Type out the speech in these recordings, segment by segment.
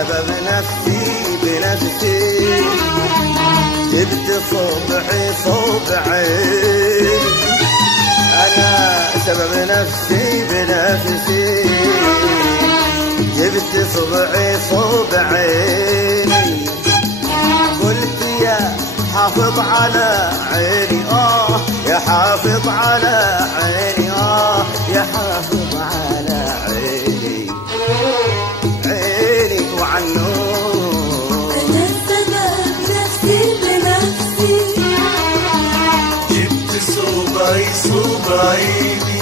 سبب نفسي بنفسي، جبت صبعي صبعي، أنا سبب نفسي بنفسي، جبت صبعي صبعيني، قلت يا حافظ على عيني يا حافظ على عيني يا حافظ على عيني، عيني وعنون. أنا السبب نفسي بنفسي، جبت صبعي صبعيني،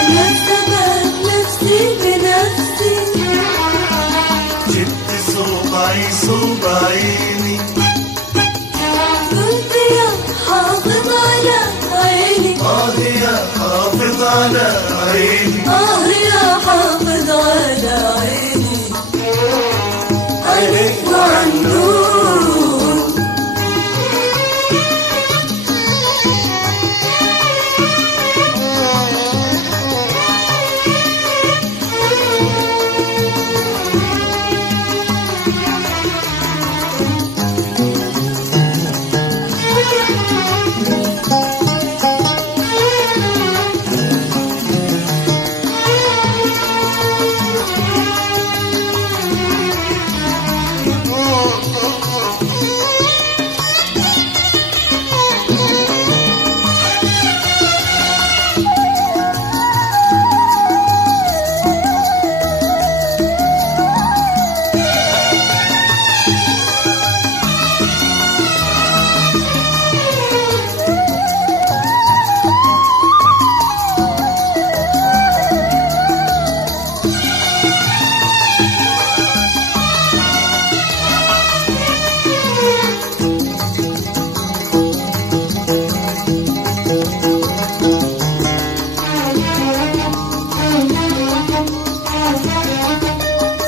أنا السبب نفسي بنفسي، جبت صبعي صبعيني، قلت يا حافظ على عيني، يا حافظ على عيني، يا حافظ على عيني، عيني وعنون.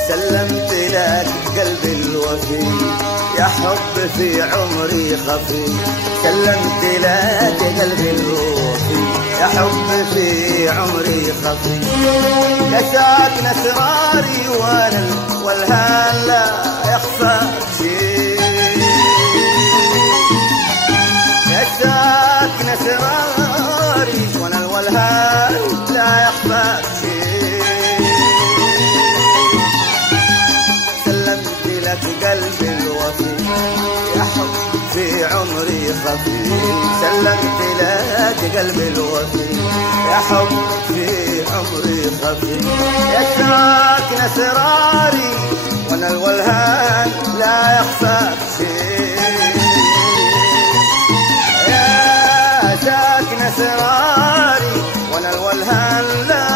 سلمت لك قلبي الوفي يا حب في عمري خفي، سلمت لك قلبي الوفي يا حب في عمري خفي، يا ساكن اسراري وانا والهان لا يخفى شيء، يا ساكن اسراري وانا والهان لا يخفى شيء، قلبي الوفي يا حب في عمري خفي، سلمت لك قلبي الوفي يا حب في عمري خفي، يا ساكن اسراري وانا الولهان لا يخفى شيء، يا ساكن اسراري وانا الولهان لا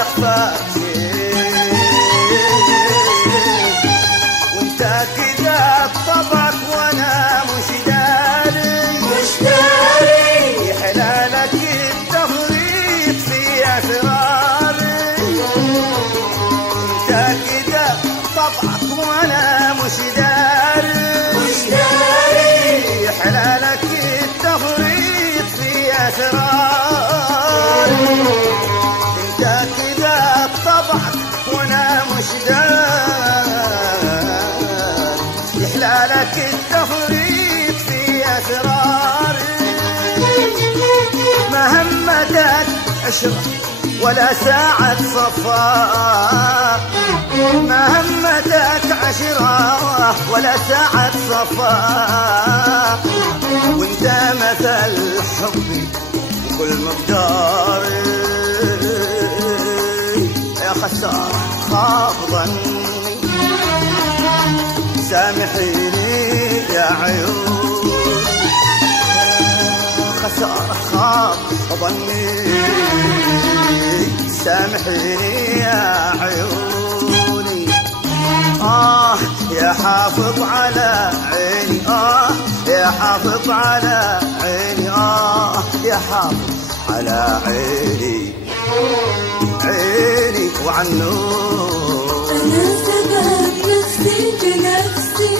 يخفى شيء، وانت كذا بطبعك وانا مش داري حلالك التفريط في اسراري، انت كذا بطبعك وانا مش داري حلالك التفريط في اسراري، انت كذا بطبعك وانا مش داري حلالك التفريط في اسراري، ما همتك عشرة ولا ساعة صفاء، ما همتك عشرة ولا ساعة صفاء، وانت مثل حبي وكل مقداري، يا خسارة خاب ظني سامحيني يا عيون، خسارة خاب ظني سامحيني يا عيوني، يا حافظ على عيني يا حافظ على عيني يا حافظ على عيني، عيني وعنون. أنا سبب نفسي بنفسي،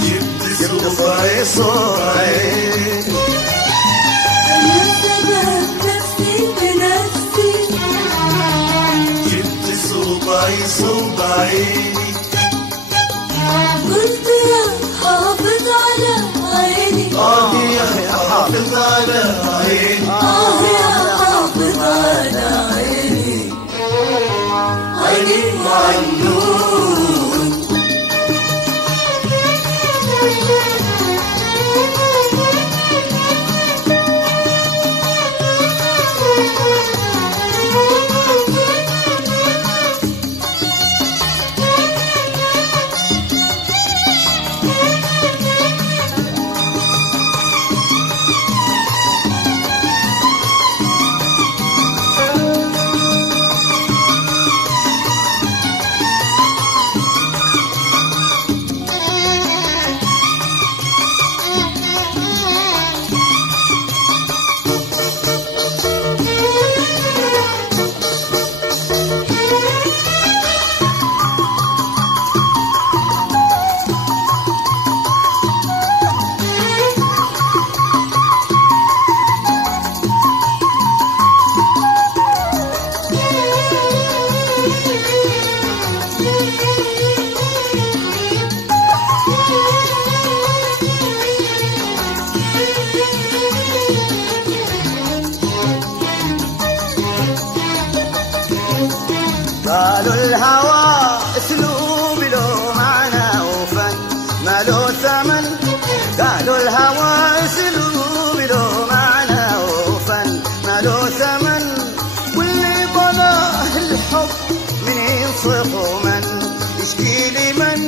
جبت صبعي صبعي، أنا سبب نفسي بنفسي، جبت صبعي صوب عيني. قلت يا حافظ على عيني، يا حافظ على عيني، يا حافظ على عيني، عيني وعنون. قالوا الهوى اسلوب له معنى وفن ما له ثمن. قالوا الهوى اسلوب له معنى وفن ما له ثمن. واللي بناه الحب من ينصف ومن يشكي لي من.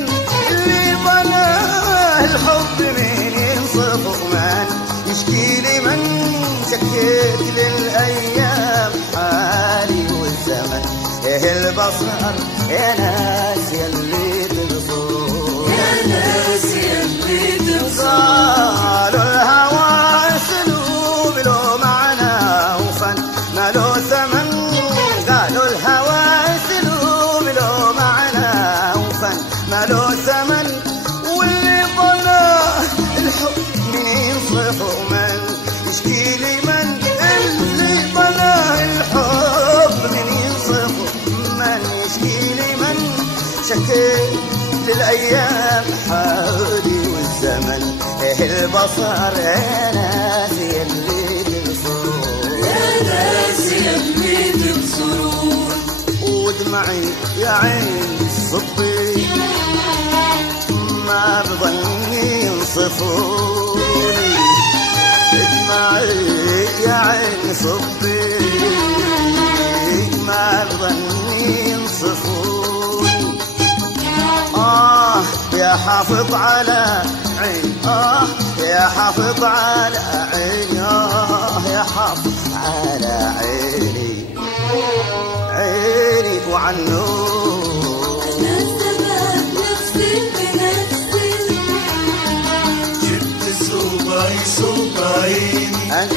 اللي بناه الحب من ينصف ومن يشكي لي من. شكيت للايام حالي والزمن ايه البصر يا ناس يلي تبصرون، يا ناس يلي تبصرون. قالوا الهوى اسلوب له معنى وفن ما له ثمن. قالوا الهوى اسلوب له معنى وفن ما له ثمن. واللي بناه الحب من ينصف ومن يشكي لي من. اللي بناه الحب من ينصف من يشكي لي من. شكيت للأيام حالي والزمن ايه البصر يا ناس يلي تبصرون، يا ناس يلي تبصرون. ودمعي يا عين صبي ما بظني ينصفوني. دمعي يا عين صبي ما بظني ينصفوني. يا حافظ على عين، يا حافظ على عيني، يا حافظ على عيني، عيني وعنون. أنا سبب نفسي بنفسي، جبت صوبعي صوب عيني. أنا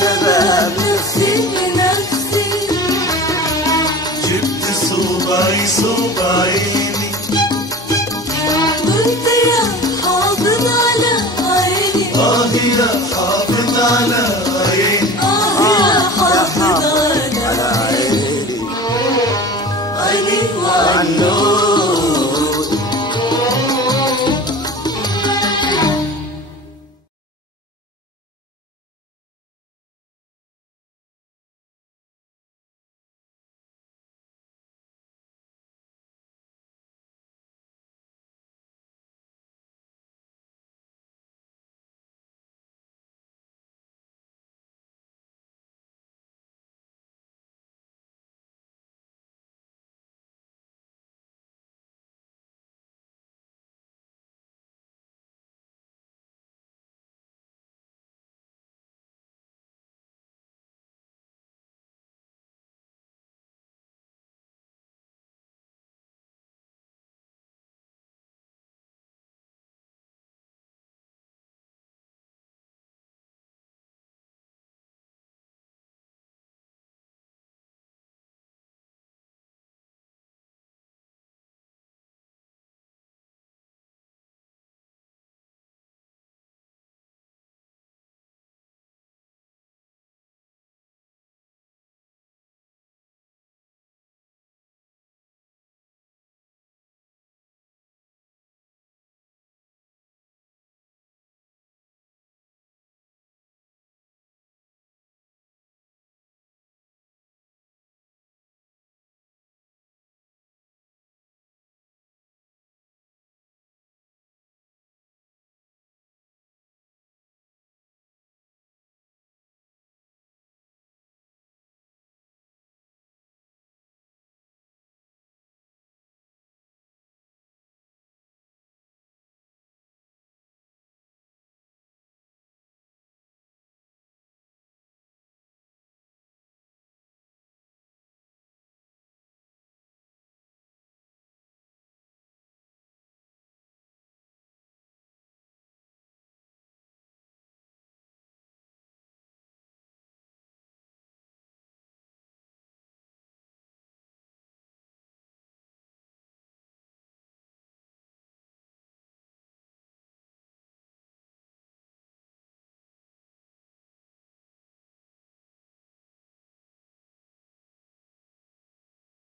سبب نفسي بنفسي، جبت صوبعي صوب عيني. قلت يا حافظ على عيني، يا حافظ على عيني، يا حافظ على عيني، عيني عيني وعنون.